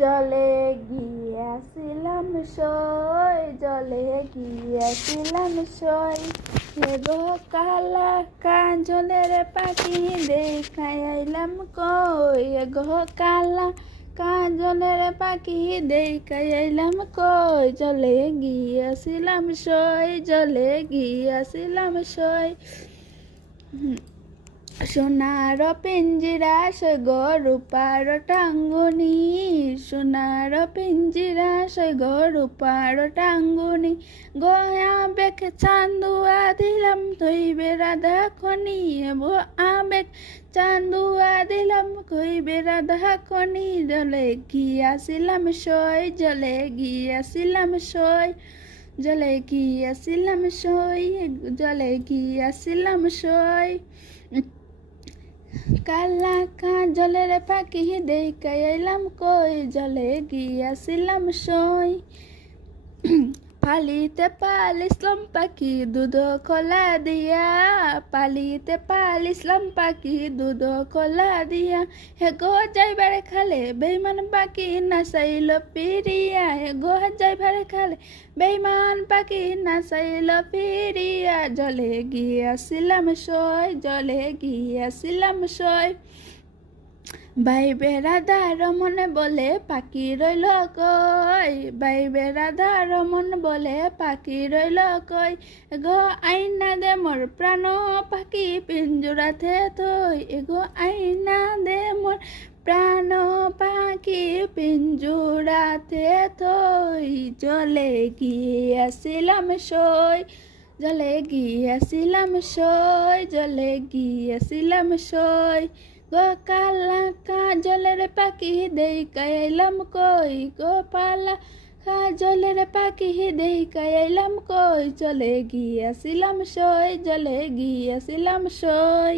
জলে গিয়াছিলাম সই, জলে গিয়াছিলাম সই। এগো কালা কাজলের পাখি দেখাই আইলাম কই, এগো কালা কাজলের পাখি দেখাই আইলাম কই। জলে গিয়াছিলাম সই, জলে গিয়াছিলাম সই। সোনার পিঞ্জিরা সৈগ রূপার টাঙ্গুনি, সোনার পিঞ্জিরা সৈগ রূপার টাঙ্গুনি। গয়া বেখ চান্দুয়া দিলাম কইবে রাধা খনি, এবো আবেগ চান্দুয়া দিলাম কইবে রাধা খনি। জলে গিয়াছিলাম সই, জলে গিয়াছিলাম সই, জলে গিয়াছিলাম সই, জলে গিয়াছিলাম সই। কালা কাজলের পাখি দেখাই আইলাম কই, জলে গিয়াছিলাম সই। পালিতে পালিসলাম পাখি দুধ কলা দিয়া, পালিতে পালিসলাম পাখি দুধ কলা দিয়া। হেগো যাইবার খালে বেইমান পাখি নাচাইল পিরিয়া, হেগো যাইবার খালে বেইমান পাখি নাচাইল পিরিয়া। জলে গিয়াছিলাম সই, জলে গিয়াছিলাম সই। বাইবে রাধা রমন বলে পাখি রইল কই, বাইবে রাধা রমন বলে পাখি রইল কই। এগো আইনা দে মোর প্রাণ পাখি পিঞ্জুরাতে থই, এগো আইনা দে মোর প্রাণ পাখি পিঞ্জুরাতে থই। জলে গিয়াছিলাম সই, জলে গিয়াছিলাম সই, জলে গিয়াছিলাম সই। গো কালা কাজলের পাখি দেখাই আইলাম কই, গো পালা কাজলের পাখি দেখাই আইলাম কই। জলে গিয়াছিলাম সই, জলে গিয়াছিলাম সই।